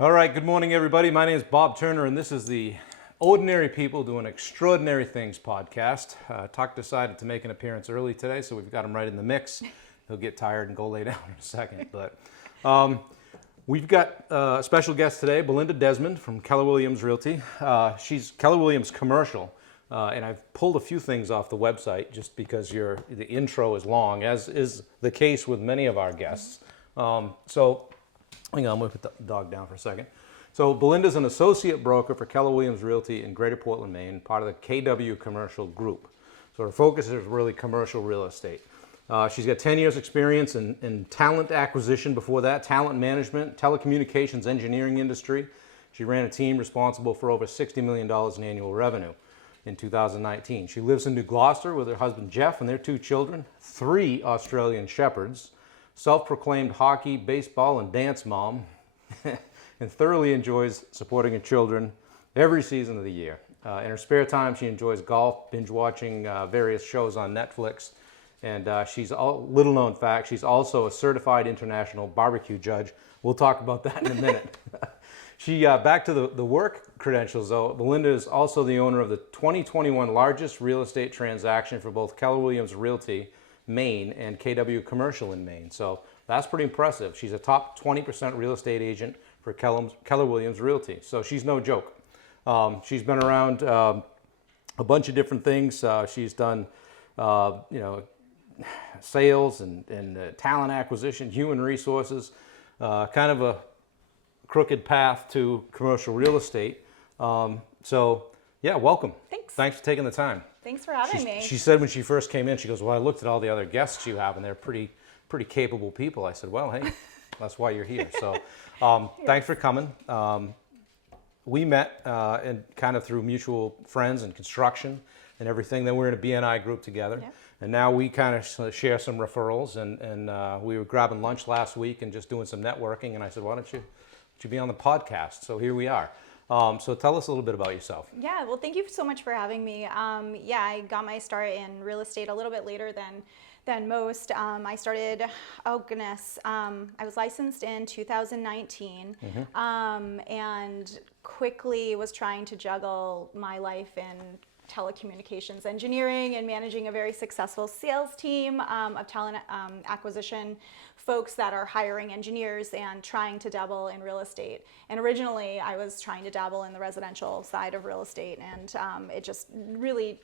All right, good morning, everybody. My name is Bob Turner, and this is the Ordinary People Doing Extraordinary Things podcast. Tuck decided to make an appearance early today, so we've got him right in the mix. He'll get tired and go lay down in a second. But we've got a special guest today, Belinda Desmond from Keller Williams Realty. She's Keller Williams Commercial, and I've pulled a few things off the website just because the intro is long, as is the case with many of our guests. Hang on, I'm going to put the dog down for a second. So Belinda's an associate broker for Keller Williams Realty in Greater Portland, Maine, part of the KW Commercial Group. So her focus is really commercial real estate. She's got 10 years experience in talent acquisition before that, talent management, telecommunications engineering industry. She ran a team responsible for over $60 million in annual revenue in 2019. She lives in New Gloucester with her husband Jeff and their 2 children, 3 Australian Shepherds, self-proclaimed hockey, baseball, and dance mom, and thoroughly enjoys supporting her children every season of the year. In her spare time, she enjoys golf, binge watching various shows on Netflix, and she's little known fact, she's also a certified international barbecue judge. We'll talk about that in a minute. Back to the work credentials though, Belinda is also the owner of the 2021 largest real estate transaction for both Keller Williams Realty Maine and KW Commercial in Maine. So that's pretty impressive. She's a top 20% real estate agent for Keller Williams Realty. So she's no joke. She's been around a bunch of different things. She's done, sales and talent acquisition, human resources, kind of a crooked path to commercial real estate. Yeah, welcome. Thanks for taking the time. Thanks for having me. She said when she first came in, she goes, well, I looked at all the other guests you have, and they're pretty capable people. I said, well, hey, that's why you're here. So thanks for coming. We met and kind of through mutual friends and construction and everything. Then we're in a BNI group together. Yep. And now we kind of share some referrals. And we were grabbing lunch last week and just doing some networking. And I said, why don't you be on the podcast? So here we are. So tell us a little bit about yourself. Yeah, well, thank you so much for having me. I got my start in real estate a little bit later than most. I started, I was licensed in 2019, and quickly was trying to juggle my life in telecommunications engineering and managing a very successful sales team of talent acquisition folks that are hiring engineers and trying to dabble in real estate. And originally I was trying to dabble in the residential side of real estate, and it just really,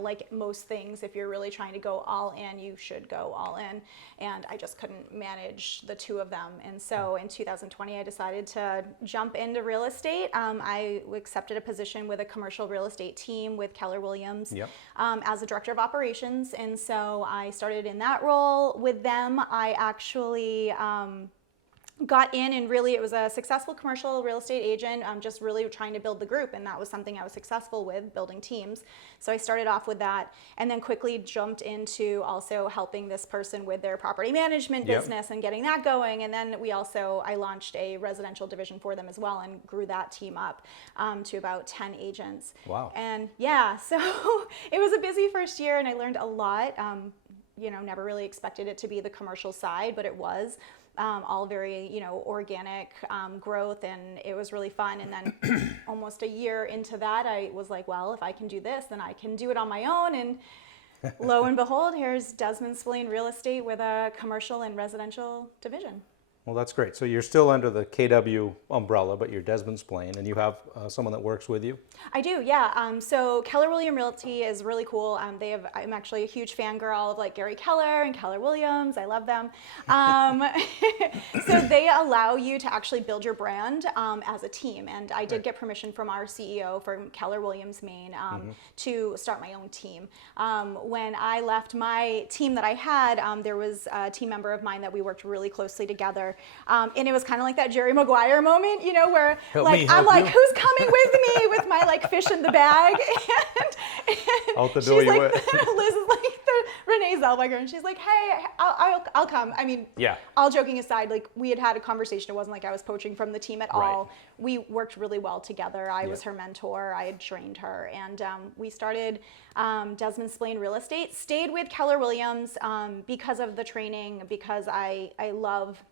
like most things, if you're really trying to go all in, you should go all in. And I just couldn't manage the 2 of them. And so in 2020, I decided to jump into real estate. I accepted a position with a commercial real estate team with Keller Williams as a director of operations. And so I started in that role with them. I actually got in, and really it was a successful commercial real estate agent, just really trying to build the group, and that was something I was successful with, building teams. So I started off with that, and then quickly jumped into also helping this person with their property management business and getting that going. And then I launched a residential division for them as well, and grew that team up to about 10 agents. Wow. And yeah, so it was a busy first year, and I learned a lot. Never really expected it to be the commercial side, but it was all very, organic growth, and it was really fun. And then almost a year into that, I was like, well, if I can do this, then I can do it on my own. And lo and behold, here's Desmond Real Estate with a commercial and residential division. Well, that's great. So you're still under the KW umbrella, but you're Desmond Splain, and you have someone that works with you? I do, yeah. So Keller Williams Realty is really cool. I'm actually a huge fangirl of like Gary Keller and Keller Williams. I love them. So they allow you to actually build your brand as a team. And I did get permission from our CEO from Keller Williams Maine to start my own team. When I left my team that I had, there was a team member of mine that we worked really closely together. And it was kind of like that Jerry Maguire moment, where I'm like, who's coming with me with my like fish in the bag? And out the door she's you like, went. Liz is like the Renee Zellweger, and she's like, hey, I'll come. I mean, all joking aside, like we had a conversation. It wasn't like I was poaching from the team at all. We worked really well together. I was her mentor. I had trained her, and we started Desmond Splain Real Estate. Stayed with Keller Williams because of the training, because I love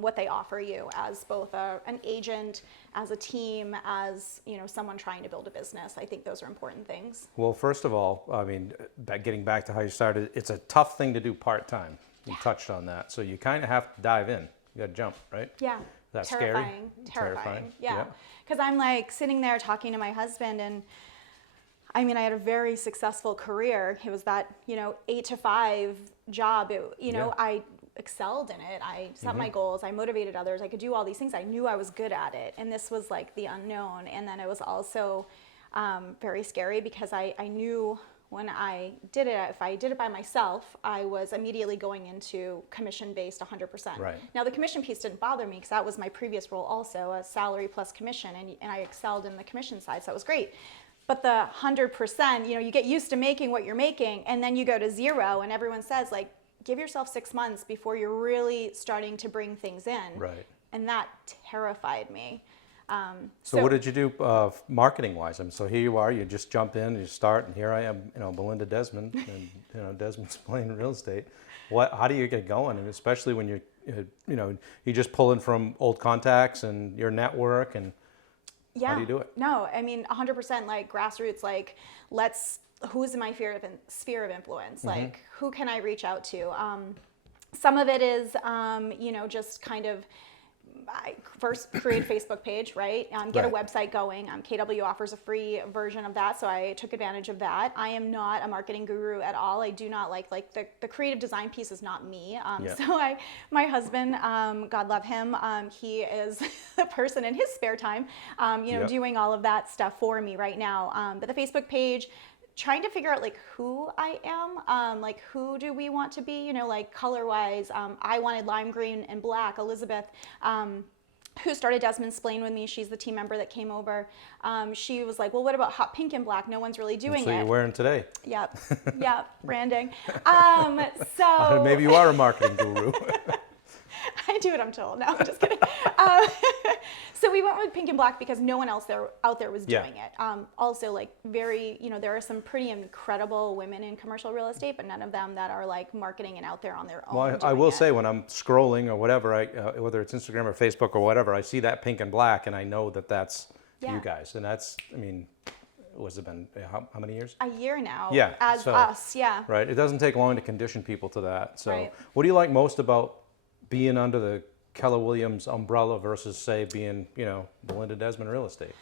what they offer you as both an agent, as a team, as someone trying to build a business. I think those are important things. Well, first of all, I mean, getting back to how you started, it's a tough thing to do part-time. You touched on that. So you kind of have to dive in. You got to jump, right? Yeah. That's terrifying. scary. Terrifying. Yeah. Because I'm like sitting there talking to my husband, and I mean, I had a very successful career. It was that, 8 to 5 job. I excelled in it. I set my goals. I motivated others. I could do all these things. I knew I was good at it. And this was like the unknown. And then it was also very scary because I knew when I did it, if I did it by myself, I was immediately going into commission-based 100%. Right. Now, the commission piece didn't bother me because that was my previous role also, a salary plus commission, and I excelled in the commission side, so that was great. But the 100%, you get used to making what you're making, and then you go to 0, and everyone says, like, give yourself 6 months before you're really starting to bring things in. Right. And that terrified me. So what did you do marketing-wise? I mean, so here you are, you just jump in, you start, and here I am, Belinda Desmond, and Desmond's playing real estate. How do you get going? And especially when you just pull in from old contacts and your network, and how do you do it? No, I mean, 100% like grassroots, like who's in my sphere of influence? Like, who can I reach out to? Some of it is, just kind of, I first create a Facebook page, right? Get a website going. KW offers a free version of that, so I took advantage of that. I am not a marketing guru at all. I do not like the creative design piece is not me. So my husband, God love him, he is the person in his spare time, doing all of that stuff for me right now. But the Facebook page, trying to figure out like who I am, like who do we want to be, like color wise. I wanted lime green and black. Elizabeth, who started Desmond Splain with me, she's the team member that came over. She was like, well, what about hot pink and black? No one's really doing it. So you're wearing today. Yep, branding. So maybe you are a marketing guru. I do what I'm told. No, I'm just kidding. So we went with pink and black because no one else out there was doing it. Also, like very, there are some pretty incredible women in commercial real estate, but none of them that are like marketing and out there on their own. Well, I will say when I'm scrolling or whatever, whether it's Instagram or Facebook or whatever, I see that pink and black, and I know that that's you guys. And that's, I mean, has it been how many years? A year now. Yeah. As us, yeah. Right. It doesn't take long to condition people to that. So, Right. What do you like most about being under the Keller Williams umbrella versus, say, being, Belinda Desmond Real Estate?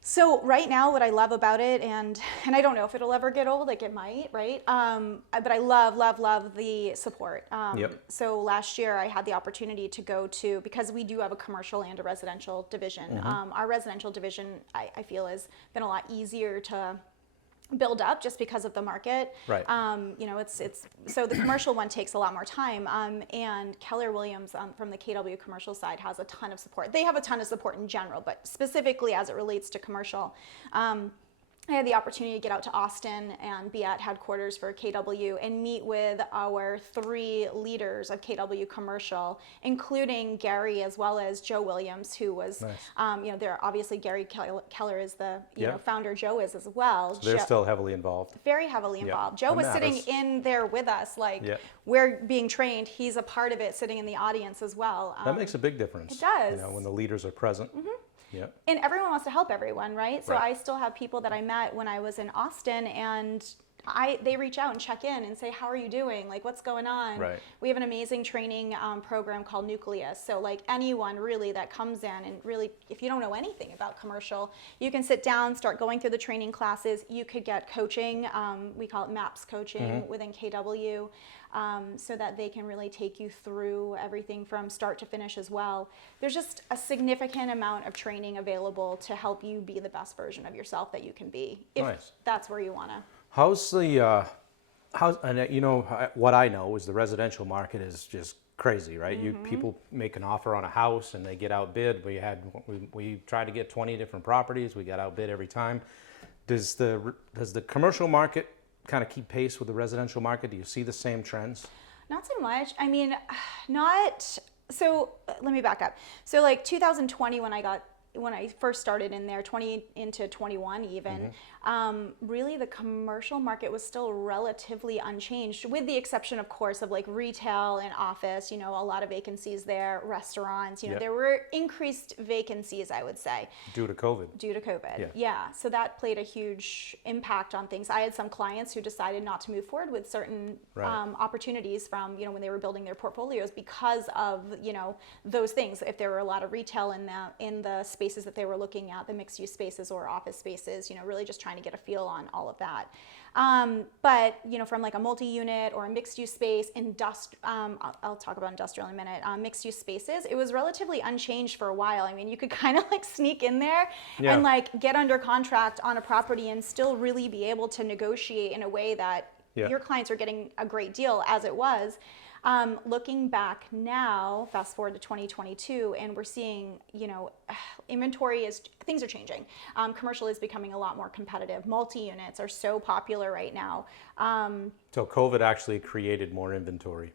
So right now, what I love about it, and I don't know if it'll ever get old, like it might, right? But I love the support. So last year, I had the opportunity to go to, because we do have a commercial and a residential division. Our residential division, I feel, has been a lot easier to build up just because of the market. Right. It's so the commercial one takes a lot more time. And Keller Williams from the KW commercial side has a ton of support. They have a ton of support in general, but specifically as it relates to commercial. I had the opportunity to get out to Austin and be at headquarters for KW and meet with our 3 leaders of KW Commercial, including Gary as well as Joe Williams, who was, they're obviously Gary Keller is the founder, Joe is as well. So they're still heavily involved. Very heavily involved. Joe was sitting in there with us, like we're being trained. He's a part of it, sitting in the audience as well. That makes a big difference. It does. When the leaders are present. Yeah. And everyone wants to help everyone, right? So I still have people that I met when I was in Austin, and they reach out and check in and say, how are you doing? Like, what's going on? Right. We have an amazing training program called Nucleus. So like anyone really that comes in, and really, if you don't know anything about commercial, you can sit down, start going through the training classes. You could get coaching. We call it MAPS coaching within KW. So that they can really take you through everything from start to finish as well. There's just a significant amount of training available to help you be the best version of yourself that you can be, if that's where you want to. How's the, what I know is the residential market is just crazy, right? People make an offer on a house and they get outbid. We tried to get 20 different properties. We got outbid every time. Does the commercial market kind of keep pace with the residential market? Do you see the same trends? Not so much. I mean, so let me back up. So like 2020 when I got when I first started in there, 20 into 21 even, really the commercial market was still relatively unchanged, with the exception, of course, of like retail and office. You know, a lot of vacancies there, restaurants. You know, there were increased vacancies, I would say. Due to COVID. Due to COVID, yeah. So that played a huge impact on things. I had some clients who decided not to move forward with certain opportunities from, you know, when they were building their portfolios because of, you know, those things. If there were a lot of retail in the spaces that they were looking at, the mixed use spaces or office spaces, you know, really just trying to get a feel on all of that. But, you know, from like a multi-unit or a mixed use space, I'll talk about industrial in a minute, mixed use spaces, it was relatively unchanged for a while. I mean, you could kind of like sneak in there and like get under contract on a property and still really be able to negotiate in a way that your clients are getting a great deal as it was. Looking back now, fast forward to 2022, and we're seeing, you know, things are changing. Commercial is becoming a lot more competitive. Multi-units are so popular right now. So COVID actually created more inventory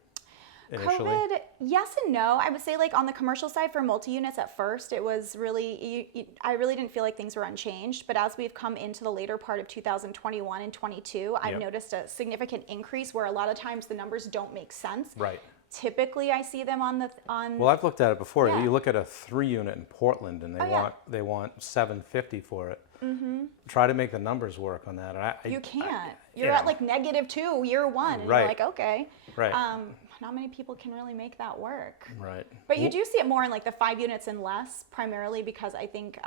initially? COVID, yes and no. I would say like on the commercial side for multi-units at first, it was really, I really didn't feel like things were unchanged. But as we've come into the later part of 2021 and 22, I've noticed a significant increase where a lot of times the numbers don't make sense. Right. Typically, I see them on. Well, I've looked at it before. You look at a 3-unit in Portland, and they want $750 for it. Try to make the numbers work on that. You can't. You're at like -2 year one, and you're like, okay. Right. Not many people can really make that work. Right. But you do see it more in like the 5 units and less, primarily because I think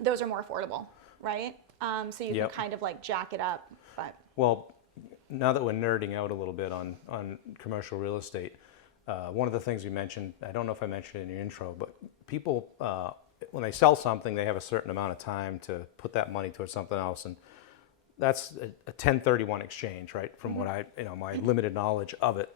those are more affordable, right? So you can kind of like jack it up. But well, now that we're nerding out a little bit on commercial real estate, one of the things you mentioned, I don't know if I mentioned it in your intro, but people, when they sell something, they have a certain amount of time to put that money towards something else. And that's a 1031 exchange, right? From what I, you know, my limited knowledge of it.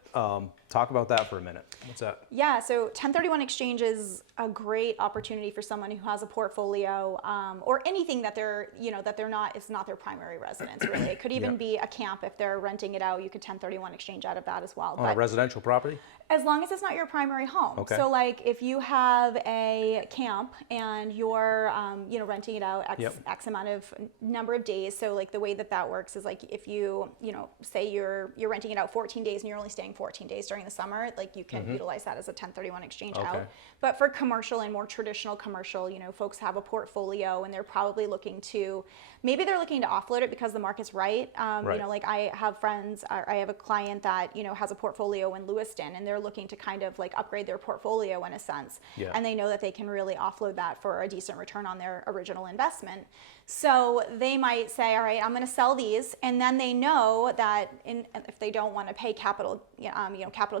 Talk about that for a minute. What's that? Yeah, so 1031 exchange is a great opportunity for someone who has a portfolio or anything that they're, you know, that it's not their primary residence, really. It could even be a camp. If they're renting it out, you could 1031 exchange out of that as well. On a residential property? As long as it's not your primary home. Okay. So like if you have a camp and you're, you know, renting it out X amount of number of days. So like the way that works is like if you know, say you're renting it out 14 days and you're only staying 14 days during the summer, like you can utilize that as a 1031 exchange out. But for commercial and more traditional commercial, you know, folks have a portfolio and they're probably looking to, maybe they're looking to offload it because the market's right. You know, like I have friends, I have a client that, you know, has a portfolio in Lewiston and they're looking to kind of like upgrade their portfolio in a sense. And they know that they can really offload that for a decent return on their original investment. So they might say, all right, I'm going to sell these. And then they know that if they don't want to pay capital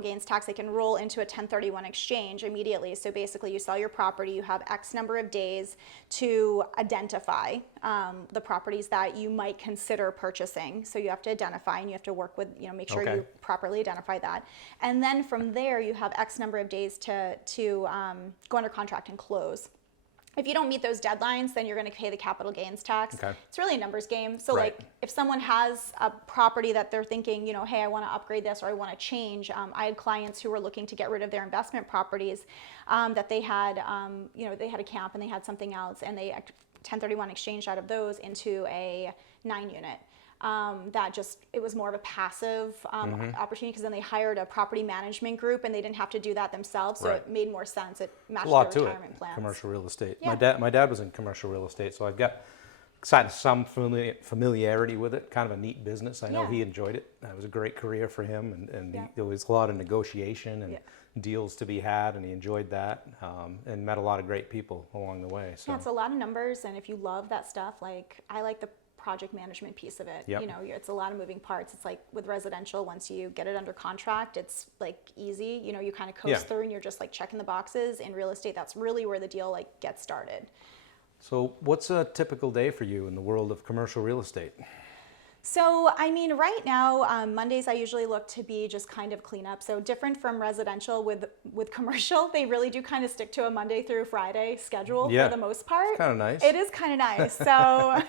gains tax, they can roll into a 1031 exchange immediately. So basically you sell your property, you have X number of days to identify the properties that you might consider purchasing. So you have to identify and you have to work with, you know, make sure you properly identify that. And then from there you have X number of days to go under contract and close. If you don't meet those deadlines, then you're going to pay the capital gains tax. It's really a numbers game. So like if someone has a property that they're thinking, you know, hey, I want to upgrade this or I want to change. I had clients who were looking to get rid of their investment properties that they had, you know, they had a camp and they had something else and they 1031 exchanged out of those into a 9-unit. It was more of a passive opportunity because then they hired a property management group and they didn't have to do that themselves. So it made more sense. It matched their retirement plans. Commercial real estate. My dad was in commercial real estate, so I've got some familiarity with it. Kind of a neat business. I know he enjoyed it. It was a great career for him, and there was a lot of negotiation and deals to be had, and he enjoyed that and met a lot of great people along the way. So. Yeah, it's a lot of numbers, and if you love that stuff, like I like the project management piece of it. You know, it's a lot of moving parts. It's like with residential, once you get it under contract, it's like easy. You know, you kind of coast through and you're just like checking the boxes. In real estate, that's really where the deal like gets started. So what's a typical day for you in the world of commercial real estate? So, I mean, right now, Mondays I usually look to be just kind of cleanup. So different from residential with commercial, they really do kind of stick to a Monday through Friday schedule for the most part. Kind of nice. It is kind of nice. So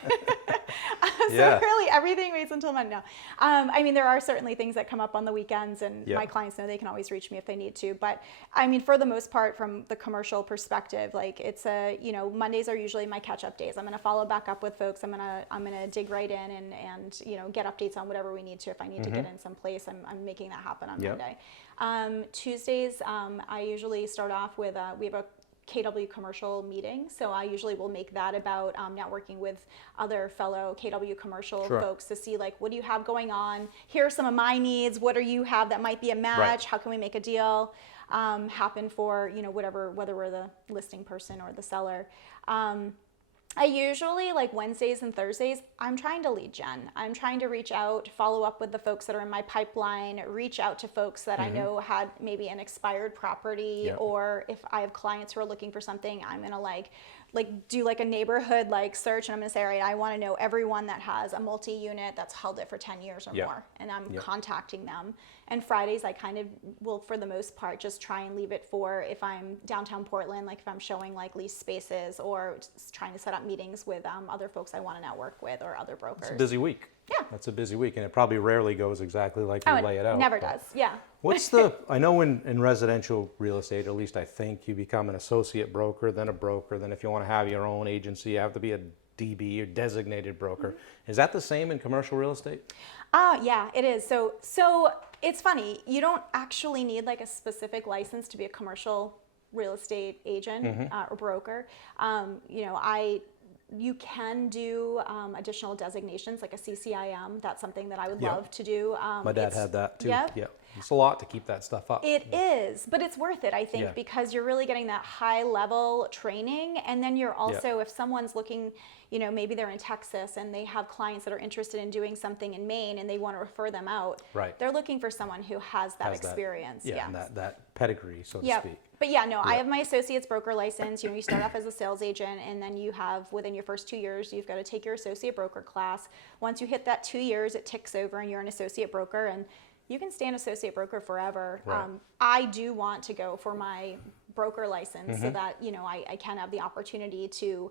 Yeah. really everything waits until Monday. No. I mean, there are certainly things that come up on the weekends, and Yeah. my clients know they can always reach me if they need to. But I mean, for the most part, from the commercial perspective, like it's Mondays are usually my catch-up days. I'm going to follow back up with folks. I'm gonna dig right in and get updates on whatever we need to. If I need to get in someplace, I'm making that happen on Yep. Monday. Tuesdays, I usually start off with we have a KW commercial meeting. So I usually will make that about networking with other fellow KW commercial Sure. folks to see like, what do you have going on? Here are some of my needs. What do you have that might be a match? Right. How can we make a deal happen for, whether we're the listing person or the seller. I usually, like Wednesdays and Thursdays, I'm trying to lead gen. I'm trying to reach out, follow up with the folks that are in my pipeline, reach out to folks that I know had maybe an expired property, Yep. or if I have clients who are looking for something, I'm gonna like do like a neighborhood like search, and I'm gonna say, all right, I want to know everyone that has a multi-unit that's held it for 10 years or Yep. more, and I'm Yep. contacting them. And Fridays, I kind of will, for the most part, just try and leave it for if I'm downtown Portland, like if I'm showing like leased spaces, or just trying to set up meetings with other folks I want to network with, or other brokers. It's a busy week. Yeah. That's a busy week, and it probably rarely goes exactly like you lay it out. Never but does. Yeah. I know in residential real estate, at least I think, you become an associate broker, then a broker, then if you want to have your own agency, you have to be a DB or designated broker. Is that the same in commercial real estate? Yeah, it is. So it's funny. You don't actually need like a specific license to be a commercial real estate agent or broker. You can do additional designations like a CCIM. That's something that I would Yeah. love to do. My dad had that too. Yep. Yeah. It's a lot to keep that stuff up. It is, but it's worth it, I think, Yeah. because you're really getting that high level training. And then you're also, if someone's looking, maybe they're in Texas and they have clients that are interested in doing something in Maine and they want to refer them out. Right. They're looking for someone who has that Has that- experience. Yeah, and that pedigree, so to Yep. speak. But yeah, no, I have my associate's broker license. You start off as a sales agent, and then you have, within your first 2 years, you've got to take your associate broker class. Once you hit that 2 years, it ticks over and you're an associate broker, and you can stay an associate broker forever. Right. I do want to go for my broker license so that, I can have the opportunity to,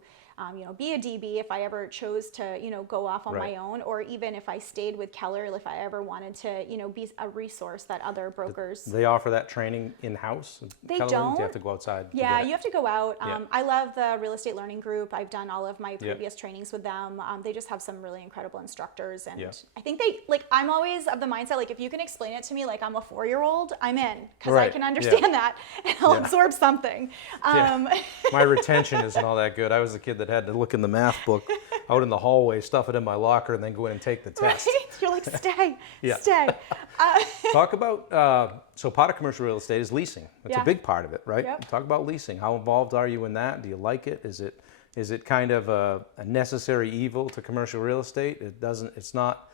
be a DB if I ever chose to, go off on Right. my own, or even if I stayed with Keller, if I ever wanted to, be a resource that other brokers. They offer that training in-house? They Keller Williams? don't. You have to go outside to Yeah, get it? you have to go out. Yeah. I love the real estate learning group. I've done all of my previous trainings with them. They just have some really incredible instructors, and Yeah. I think I'm always of the mindset, like, if you can explain it to me like I'm a 4-year-old, I'm in, because I Right. can Yeah. understand that and I'll Yeah. absorb something. Yeah. My retention isn't all that good. I was the kid that had to look in the math book out in the hallway, stuff it in my locker, and then go in and take the test. Right? You're like, stay, Yeah. stay. Talk about, so part of commercial real estate is leasing. It's a Yeah. big part of it, right? Yep. Talk about leasing. How involved are you in that? Do you like it? Is it kind of a necessary evil to commercial real estate? It's not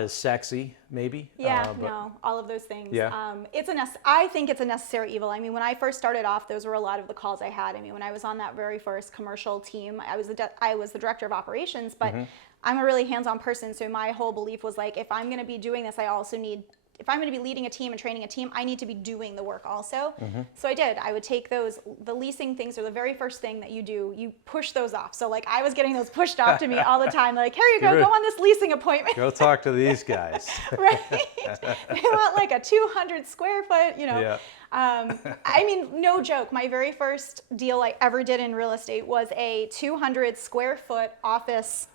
as sexy, maybe. Yeah, but no, all of those things. Yeah. I think it's a necessary evil. I mean, when I first started off, those were a lot of the calls I had. I mean, when I was on that very first commercial team, I was the director of operations, but I'm a really hands-on person. So my whole belief was like, if I'm going to be doing this, if I'm going to be leading a team and training a team, I need to be doing the work also. So I did. I would take the leasing things are the very first thing that you do. You push those off. So like I was getting those pushed off to me all the time. Like, here you go on this leasing appointment. Go talk to these guys. Right? They want like a 200 square foot, Yeah. I mean, no joke. My very first deal I ever did in real estate was a 200 square foot office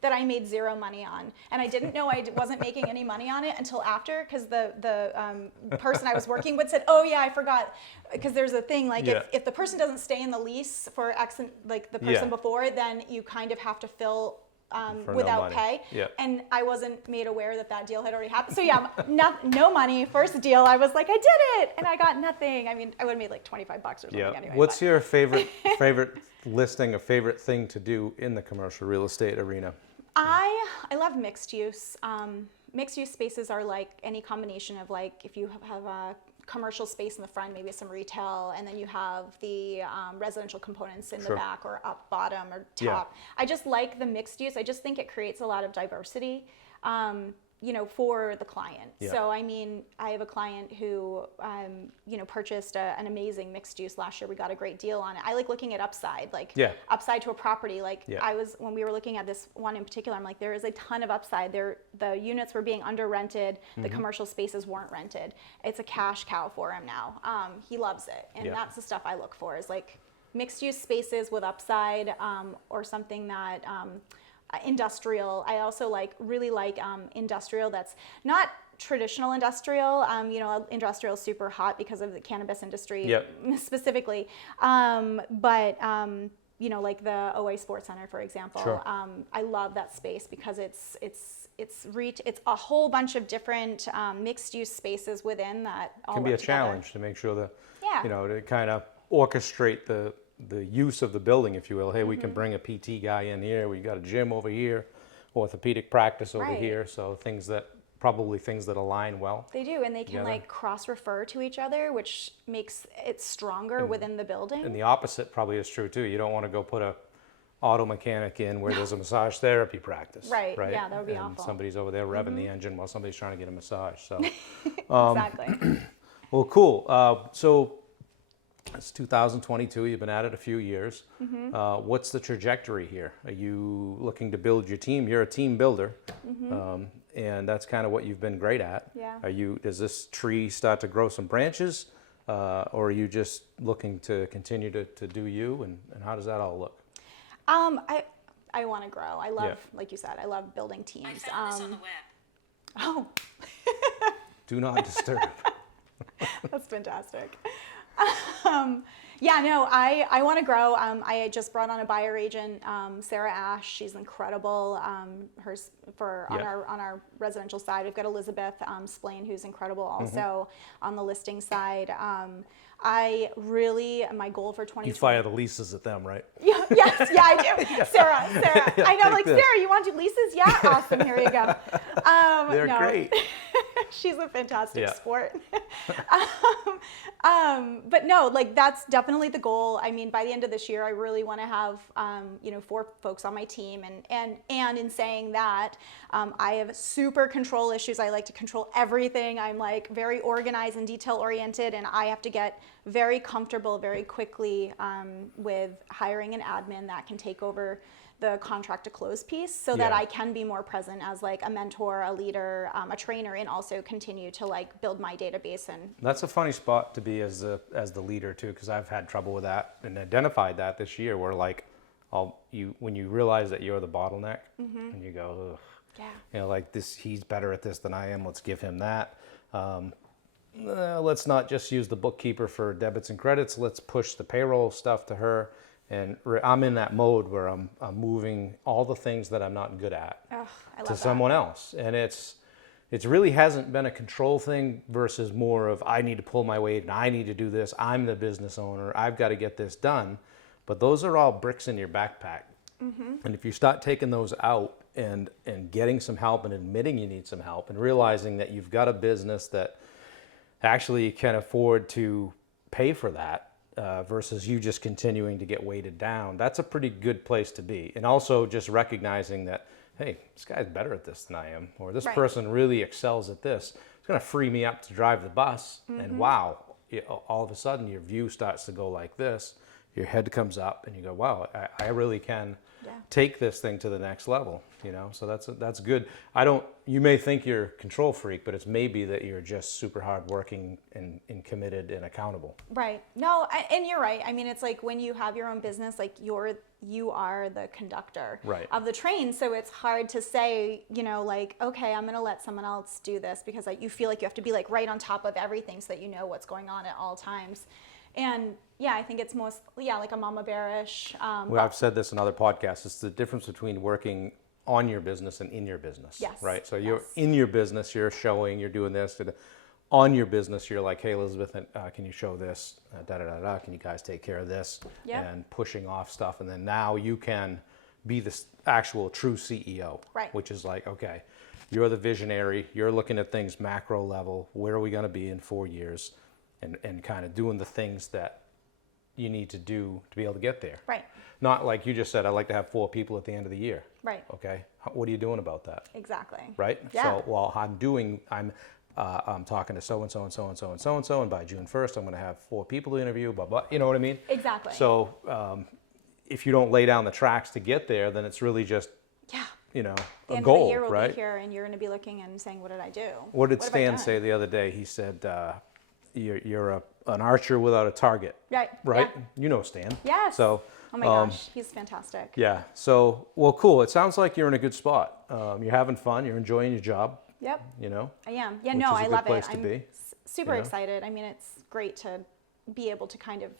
that I made zero money on. And I didn't know I wasn't making any money on it until after, because the person I was working with said, oh yeah, I forgot. Because there's a thing, like if the person doesn't stay in the lease for X, like the person before, then you kind of have to fill without pay. Yeah. And I wasn't made aware that deal had already happened. So yeah, no money. First deal, I was like, I did it, and I got nothing. I mean, I would have made like $25 or something anyway. What's your favorite listing, a favorite thing to do in the commercial real estate arena? I love mixed use. Mixed use spaces are like any combination of, like, if you have a commercial space in the front, maybe some retail, and then you have the residential components in the back, or up, bottom, or top. I just like the mixed use. I just think it creates a lot of diversity. for the client. Yeah. So, I mean, I have a client who, purchased an amazing mixed use last year. We got a great deal on it. I like looking at upside, upside to a property. When we were looking at this one in particular, I'm like, there is a ton of upside there. The units were being under rented. The commercial spaces weren't rented. It's a cash cow for him now. He loves it. And that's the stuff I look for, is like mixed use spaces with upside, or something that, industrial. I also really like industrial that's not traditional industrial. Industrial is super hot because of the cannabis industry specifically. But like the OA Sports Center, for example. Sure. I love that space because it's a whole bunch of different mixed use spaces within that all can be a work together. challenge to make sure that to kind of orchestrate the use of the building, if you will. Hey, we can bring a PT guy in here. We got a gym over here, orthopedic practice over here. So things that align well. They do, and they can cross-refer to each other, which makes it stronger within the building. And the opposite probably is true too. You don't want to go put a auto mechanic in where there's a massage therapy practice. Right. Yeah, that would be awful. Somebody's over there revving the engine while somebody's trying to get a massage. So exactly. Well, cool. So it's 2022. You've been at it a few years. What's the trajectory here? Are you looking to build your team? You're a team builder, and that's kind of what you've been great at. Yeah. Does this tree start to grow some branches, or are you just looking to continue to do you? And how does that all look? I want to grow. I love, like you said, I love building teams. I found this on the web. Oh. Do not disturb. That's fantastic. I want to grow. I just brought on a buyer agent, Sarah Ash. She's incredible. On our residential side, we've got Elizabeth Splain, who's incredible also on the listing side. My goal for 2020. You fire the leases at them, right? Yes, I do. Sarah. Yeah, I know, like this. Sarah, you want to do leases? Yeah, awesome. Here you go. They're great. She's a fantastic sport. But no, that's definitely the goal. I mean, by the end of this year, I really want to have 4 folks on my team, and in saying that, I have super control issues. I like to control everything. I'm very organized and detail oriented, and I have to get very comfortable very quickly with hiring an admin that can take over the contract to close piece, so that I can be more present as a mentor, a leader, a trainer, and also continue to build my database. And that's a funny spot to be as the leader too, because I've had trouble with that and identified that this year, where when you realize that you're the bottleneck, and you go, ugh, he's better at this than I am. Let's give him that. Let's not just use the bookkeeper for debits and credits. Let's push the payroll stuff to her. And I'm in that mode where I'm moving all the things that I'm not good at to someone else. And it's really hasn't been a control thing versus more of, I need to pull my weight and I need to do this. I'm the business owner. I've got to get this done. But those are all bricks in your backpack. And if you start taking those out and getting some help and admitting you need some help and realizing that you've got a business that actually can afford to pay for that, versus you just continuing to get weighted down, that's a pretty good place to be. And also just recognizing that, hey, this guy's better at this than I am, or this person really excels at this. It's going to free me up to drive the bus. And wow, all of a sudden your view starts to go like this. Your head comes up and you go, wow, I really can take this thing to the next level. So that's good. You may think you're a control freak, but it's maybe that you're just super hardworking and committed and accountable. Right. No, and you're right. I mean, it's when you have your own business, you are the conductor of the train. So it's hard to say, okay, I'm going to let someone else do this, because you feel like you have to be right on top of everything so that you know what's going on at all times. And I think it's most, like a mama bearish. Well, I've said this in other podcasts. It's the difference between working on your business and in your business. Yes. Right. So you're in your business, you're showing, you're doing this. On your business, you're like, hey, Elizabeth, can you show this? Can you guys take care of this? And pushing off stuff. And then now you can be the actual true CEO. Right. Which is okay, you're the visionary. You're looking at things macro level. Where are we going to be in 4 years? And kind of doing the things that you need to do to be able to get there. Right. Not like you just said, I'd like to have 4 people at the end of the year. Right. Okay. What are you doing about that? Exactly. Right. Yeah. So while I'm talking to so and so and so and so and so and so, and by June 1st, I'm going to have 4 people to interview. Blah blah. You know what I mean? Exactly. So if you don't lay down the tracks to get there, then it's really just the a end goal, of the year will right? be here, and you're going to be looking and saying, "What did I do?" What did have I Stan done? say the other day? He said, "You're an archer without a target." Right. Right. Yeah. You know Stan. Yes. So. Oh my gosh, he's fantastic. Yeah. So, well, cool. It sounds like you're in a good spot. You're having fun. You're enjoying your job. Yep. You know. I am. Yeah. Which No, is a I good love place it. to I'm be, super you know? excited. I mean, it's great to be able to kind of,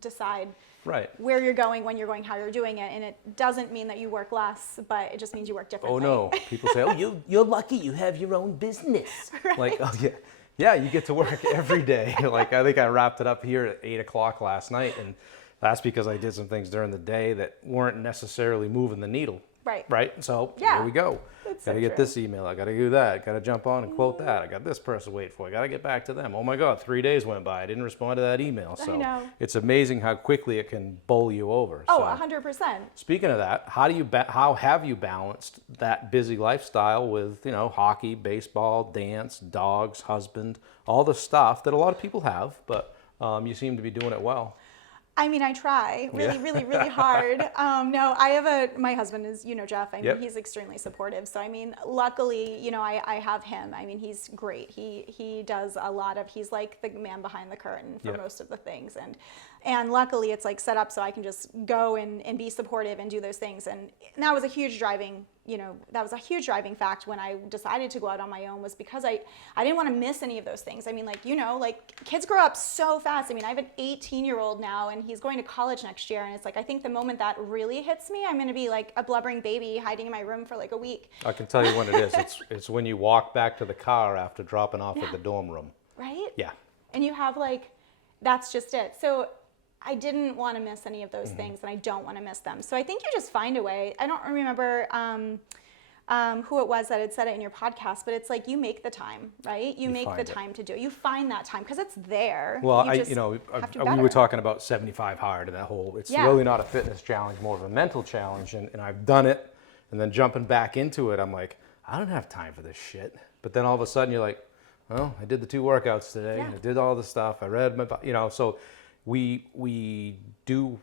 decide Right. where you're going, when you're going, how you're doing it, and it doesn't mean that you work less, but it just means you work differently. Oh no. People say, "Oh, you're lucky. You have your own business." Like, oh yeah. Yeah, you get to work every day. Like, I think I wrapped it up here at 8 o'clock last night, and that's because I did some things during the day that weren't necessarily moving the needle. Right. Right? So Yeah. here we go. That's Got to so get true. this email. I got to do that. Got to jump on and quote that. I got this person waiting for. I got to get back to them. Oh my God, 3 days went by. I didn't respond to that email. So know. it's amazing how quickly it can bowl you over. Oh, So 100%. speaking of that, how have you balanced that busy lifestyle with, hockey, baseball, dance, dogs, husband, all the stuff that a lot of people have, but you seem to be doing it well. I mean, I try really, Yeah. really, really hard. No, I have my husband is, Jeff. I mean, Yep. he's extremely supportive. So, I mean, luckily, I have him. I mean, he's great. He does a lot of, he's like the man behind the curtain for Yep. most of the things. And luckily it's like set up so I can just go and be supportive and do those things. And that was a huge driving, fact when I decided to go out on my own, was because I didn't want to miss any of those things. I mean, kids grow up so fast. I mean, I have an 18-year-old now, and he's going to college next year. And it's like, I think the moment that really hits me, I'm going to be like a blubbering baby hiding in my room for like a week. I can tell you when it is. It's when you walk back to the car after dropping off at the dorm room. Right? Yeah. And you have that's just it. So I didn't want to miss any of those things, and I don't want to miss them. So I think you just find a way. I don't remember who it was that had said it in your podcast, but it's like you make the time, right? You make the find it. time to do it. You find that time because it's there. Well, You just have to be we better. were talking about 75 hard and that whole, it's Yeah. really not a fitness challenge, more of a mental challenge. And I've done it, and then jumping back into it, I'm like, I don't have time for this shit. But then all of a sudden you're like, well, I did the 2 workouts today. Yeah. I did all the stuff. I read so we do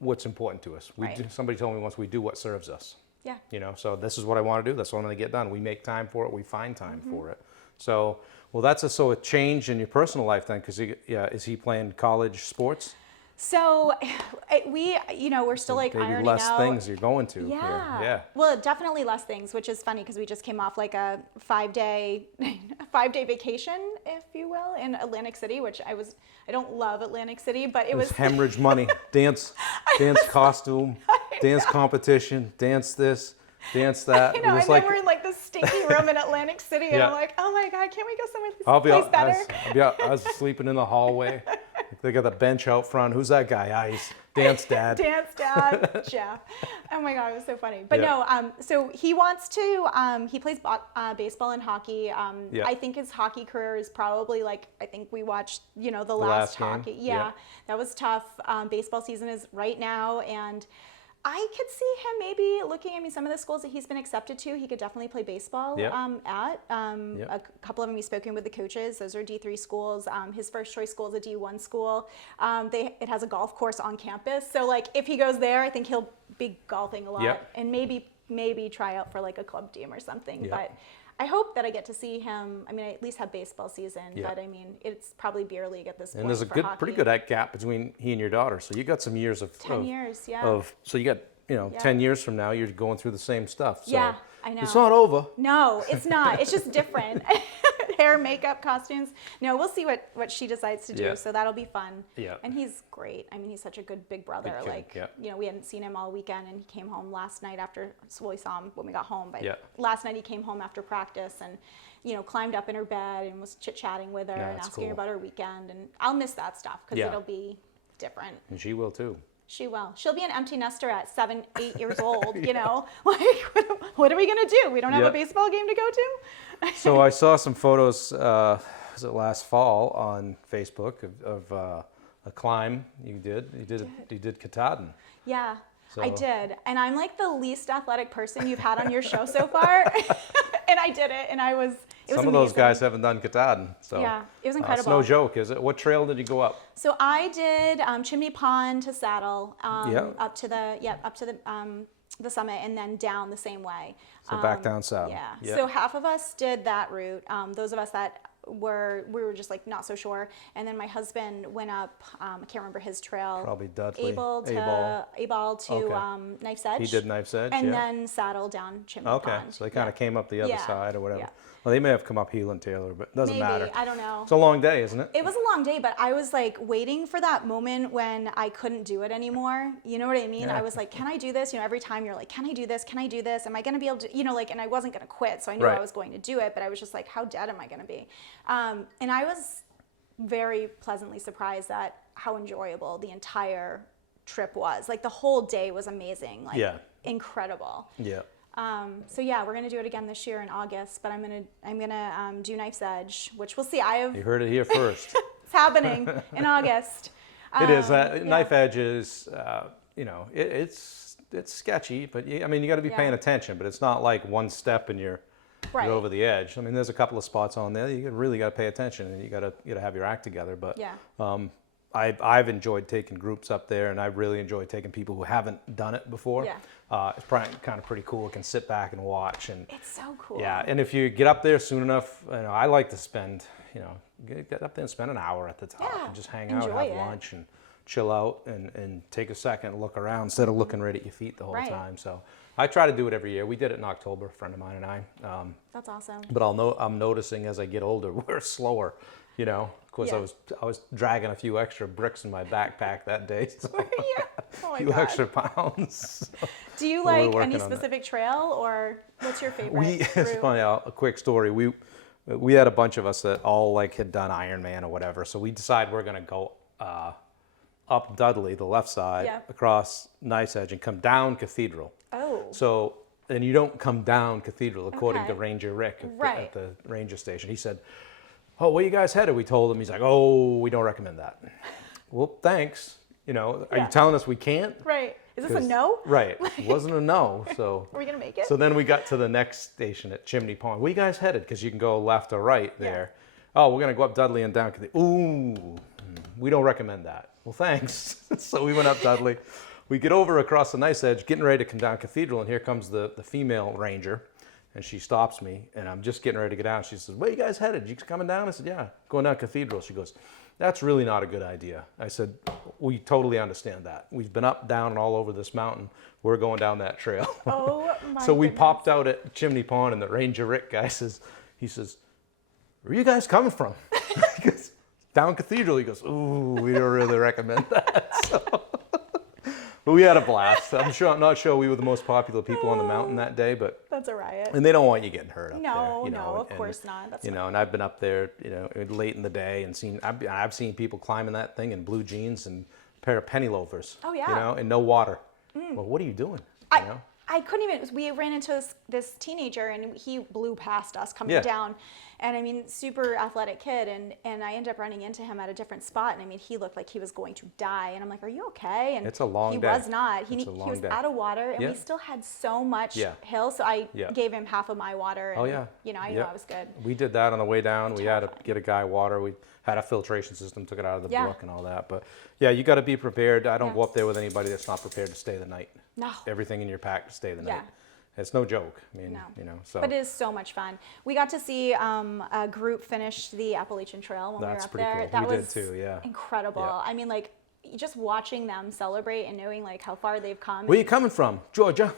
what's important to us. Right. Somebody told me once, we do what serves us. Yeah. So this is what I want to do. That's what I'm going to get done. We make time for it. We find time Mm-hmm. for it. So, well, that's a change in your personal life then, because is he playing college sports? So we're still like Maybe ironing less out. things you're going to. Yeah. Here. Yeah. Well, definitely less things, which is funny because we just came off like a 5-day vacation, if you will, in Atlantic City, which I don't love Atlantic City, but it was hemorrhage money, dance costume, dance competition, dance this, dance that. You know, It was and then we're in like this stinky room in Atlantic City, and Yeah. I'm like, oh my God, can't we go I'll be someplace out, better? I was sleeping in the hallway. They got the bench out front. Who's that guy? Ice. Dance dad. Dance dad, Jeff. Oh my God, it was so funny. But Yeah. no, so he wants to, he plays baseball and hockey. Yeah. I think his hockey career is probably I think we watched, the last last game? hockey. Yeah. Yeah, that was tough. Baseball season is right now, and I could see him maybe looking, some of the schools that he's been accepted to, he could definitely play baseball Yep. at. Yep. A couple of them he's spoken with the coaches. Those are D3 schools. His first choice school is a D1 school. It has a golf course on campus. So if he goes there, I think he'll be golfing a lot. Yep. And maybe try out for a club team or something. Yep. But I hope that I get to see him. I at least have baseball season, Yep. but it's probably beer league at this point. And there's a for pretty hockey. good gap between he and your daughter. So you got some years of 10 years, yeah. So you got 10 years from now, you're going through the same stuff. So Yeah, I know. It's not over. No, it's not. It's just different. Hair, makeup, costumes. No, we'll see what she decides to do. Yeah. So that'll be fun. Yeah. And he's great. He's such a good big brother. Good kid, yeah. We hadn't seen him all weekend, and he came home last night after. Well, we saw him when we got home, but Yeah. last night he came home after practice and. Climbed up in her bed and was chit-chatting with her Yeah, and that's asking her cool. about her weekend. And I'll miss that stuff because Yeah. it'll be different. And she will too. She will. She'll be an empty nester at 7, 8 years old, what are we going to do? We don't have Yeah. a baseball game to go to? So I saw some photos, was it last fall on Facebook of a climb. You did Katahdin. Yeah, So. I did. And I'm like the least athletic person you've had on your show so far. And I did it, and it was Some of those guys haven't done Katahdin, so yeah, it was incredible. It's no joke, is it? What trail did you go up? So I did Chimney Pond to Saddle, up to the summit, and then down the same way. So back down Saddle. Yeah. Yep. So half of us did that route. Those of us that we were just like not so sure, and then my husband went up. I can't remember his trail. Probably Dudley. Able to Okay. Knife's Edge. He did Knife's Edge, and then Saddle down Chimney Okay, Pond. so they kind of came up the other Yeah. side or whatever. Yeah. Well, they may have come up Heel and Taylor, but it doesn't Maybe, matter. I don't know. It's a long day, isn't it? It was a long day, but I was like waiting for that moment when I couldn't do it anymore. You know what I mean? Yeah. I was like, can I do this? You know, every time you're like, can I do this? Can I do this? Am I going to be able to, you know, like, and I wasn't going to quit. So I knew Right. I was going to do it, but I was just like, how dead am I going to be? And I was very pleasantly surprised at how enjoyable the entire trip was. Like the whole day was amazing. Like Yeah. incredible. Yeah. So yeah, we're gonna do it again this year in August. But I'm gonna do Knife's Edge, which we'll see. You heard it here first. It's happening in August. It is. Yeah. Knife Edge is, it's sketchy, but you got to be Yeah. paying attention. But it's not like one step and you're Right. over the edge. I mean, there's a couple of spots on there you really got to pay attention, and you got to have your act together. But Yeah. I've enjoyed taking groups up there, and I really enjoy taking people who haven't done it before. Yeah. It's probably kind of pretty cool. Can sit back and watch, and It's so cool. yeah. And if you get up there soon enough, I like to spend, get up there and spend an hour at the top Yeah, and just hang out, enjoy have it. lunch, and chill out, and take a second and look around instead of looking right at your feet the whole Right. time. So I try to do it every year. We did it in October, a friend of mine and I. That's awesome. But I'm noticing as I get older, we're slower. Of course, Yeah. I was dragging a few extra bricks in my backpack that day, so Yeah. Oh my a few God. extra pounds. Do you Well, we're like any working on that. specific trail, or what's your favorite? It's route? funny. A quick story. We had a bunch of us that all had done Ironman or whatever, so we decided we're gonna go up Dudley, the left side, Yeah. across Knife's Edge, and come down Cathedral. Oh. So, and you don't come down Cathedral, according Okay. to Ranger Rick at Right. the ranger station. He said, "Oh, where you guys headed?" We told him. He's like, "Oh, we don't recommend that." Well, thanks. Are Yeah. you telling us we can't? Right. Is this a 'Cause- no? Right. It wasn't a no. So. Are we gonna make it? So then we got to the next station at Chimney Pond. Where you guys headed? Because you can go left or right Yeah. there. Oh, we're gonna go up Dudley and down. Ooh, we don't recommend that. Well, thanks. So we went up Dudley. We get over across the Knife's Edge, getting ready to come down Cathedral, and here comes the female ranger, and she stops me, and I'm just getting ready to get down. She says, "Where you guys headed? You coming down?" I said, "Yeah, going down Cathedral." She goes, "That's really not a good idea." I said, "We totally understand that. We've been up, down, and all over this mountain. We're going down that trail." Oh my So we goodness. popped out at Chimney Pond, and the Ranger Rick guy says, "Where are you guys coming from?" He goes, "Down Cathedral." He goes, "Ooh, we don't really recommend that." But we had a blast. I'm not sure we were the most popular people on the mountain that day, but That's a riot. and they don't want you getting hurt up No, there. no, of course not. That's and I've been up there, late in the day and I've seen people climbing that thing in blue jeans and a pair of penny loafers. Oh, yeah. And no water. Well, what are you doing? I couldn't even. We ran into this teenager, and he blew past us coming Yeah. down, and super athletic kid, and I ended up running into him at a different spot, and he looked like he was going to die, and I'm like, "Are you okay?" And It's a long he day. was not. He It's a long was day. out of water, and Yeah. we still had so much Yeah. hill, so I Yeah. gave him half of my water. And, Oh yeah. I knew Yep. I was good. We did that on the way down. We had to Terrifying. get a guy water. We had a filtration system, took it out of the Yeah. brook and all that. But yeah, you got to be prepared. I don't Yeah. go up there with anybody that's not prepared to stay the night. No. Everything in your pack to stay the Yeah. night. It's no joke. I mean, No. so But it is so much fun. We got to see a group finish the Appalachian Trail when we were That's up pretty there. cool. That We was did too, yeah. incredible. Yeah. I mean, just watching them celebrate and knowing how far they've come. where you coming from? Georgia.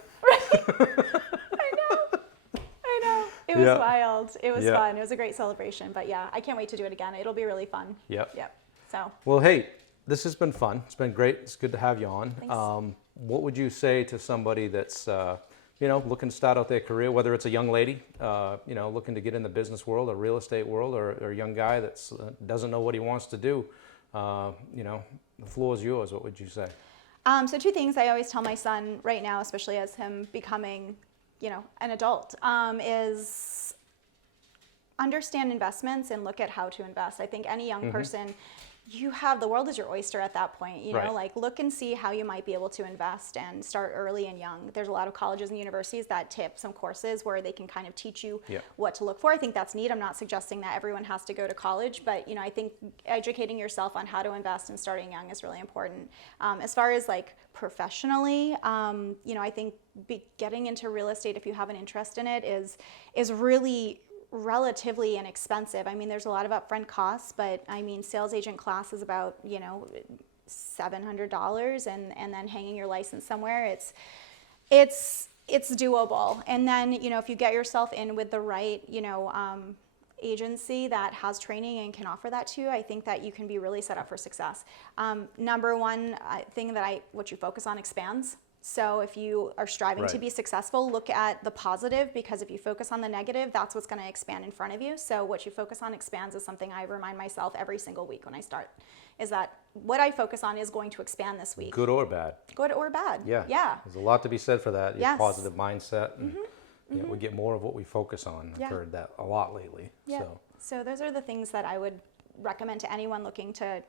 I know. It was Yeah. wild. It was Yeah. fun. It was a great celebration. But yeah, I can't wait to do it again. It'll be really fun. Yep. Yep. So Well, hey, this has been fun. It's been great. It's good to have you on. Thanks. What would you say to somebody that's looking to start out their career, whether it's a young lady, looking to get in the business world or real estate world, or a young guy that doesn't know what he wants to do? The floor is yours. What would you say? So two things I always tell my son right now, especially as him becoming, an adult, is understand investments and look at how to invest. I think any young person you have, the world is your oyster at that point, you know, Right. like look and see how you might be able to invest and start early and young. There's a lot of colleges and universities that tip some courses where they can kind of teach you Yeah. what to look for. I think that's neat. I'm not suggesting that everyone has to go to college, but you know, I think educating yourself on how to invest and starting young is really important. As far as like professionally, you know, I think getting into real estate, if you have an interest in it, is really relatively inexpensive. I mean, there's a lot of upfront costs, but I mean, sales agent class is about, you know, $700, and then hanging your license somewhere, it's doable. And then, you know, if you get yourself in with the right, you know, agency that has training and can offer that to you, I think that you can be really set up for success. Number one thing that what you focus on expands. So if you are striving to Right. be successful, look at the positive, because if you focus on the negative, that's what's going to expand in front of you. So what you focus on expands is something I remind myself every single week when I start, is that what I focus on is going to expand this week. Good or bad. Good or bad. Yeah. Yeah. There's a lot to be said for that. Your Yes. positive mindset. And, you know, we get more of what we focus on. Yeah. I've heard that a lot lately. Yeah. So. So those are the things that I would recommend to anyone looking to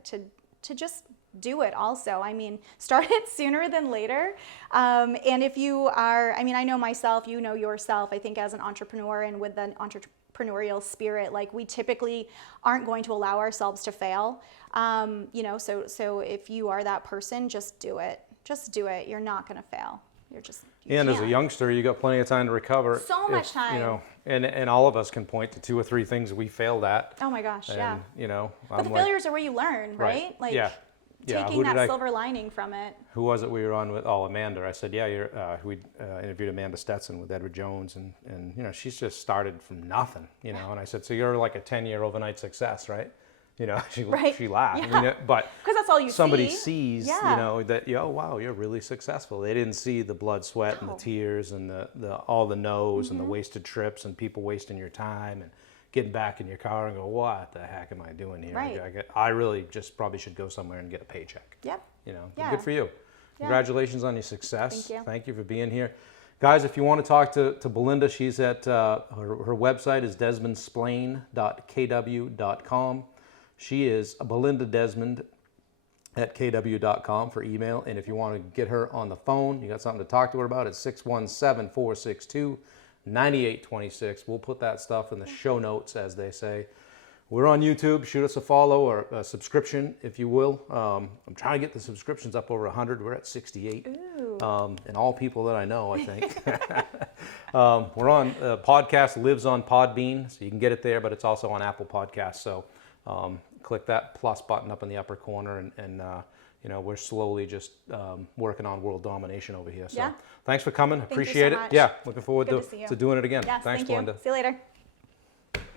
just do it also. I mean, start it sooner than later. And if you are, I mean, I know myself, you know yourself, I think as an entrepreneur and with an entrepreneurial spirit, like we typically aren't going to allow ourselves to fail. You know, so if you are that person, just do it. Just do it. You're not going to fail. You're just, you And as a can't. youngster, you got plenty of time to recover. So much time. You know, and all of us can point to 2 or 3 things we failed at. Oh my gosh, And, yeah. you know, But the failures are where you learn, right? Like Yeah. Yeah. taking Who did that silver lining from it. Who was it we were on with? Oh, Amanda. I said, yeah, we interviewed Amanda Stetson with Edward Jones, and you know, she's just started from nothing, you know. And I said, so you're like a 10-year overnight success, right? You know, she laughed. Yeah. I mean, but Because that's all you somebody see. sees, Yeah. you know, that, oh wow, you're really successful. They didn't see the blood, sweat, and the No. tears, and the all the no's and the wasted trips, and people wasting your time, and getting back in your car and go, what the heck am I doing here? Right. I really just probably should go somewhere and get a paycheck. Yep. You know, Yeah. good for you. Congratulations on your success. Thank you. For being here. Guys, if you want to talk to Belinda, she's at, her website is desmondsplain.kw.com. She is Belinda Desmond at kw.com for email. And if you want to get her on the phone, you got something to talk to her about, it's 617-462-9826. We'll put that stuff in the show notes, as they say. We're on YouTube. Shoot us a follow or a subscription, if you will. I'm trying to get the subscriptions up over 100. We're at 68. Ooh. And all people that I know, I think. We're on, podcast lives on Podbean, so you can get it there, but it's also on Apple Podcasts. So click that plus button up in the upper corner, and you know, we're slowly just working on world domination over here. So Yeah. thanks for coming. you so Appreciate it. much. Yeah, looking forward Good to see you. to doing it again. Yes, Thanks, thank you. Belinda. See you later.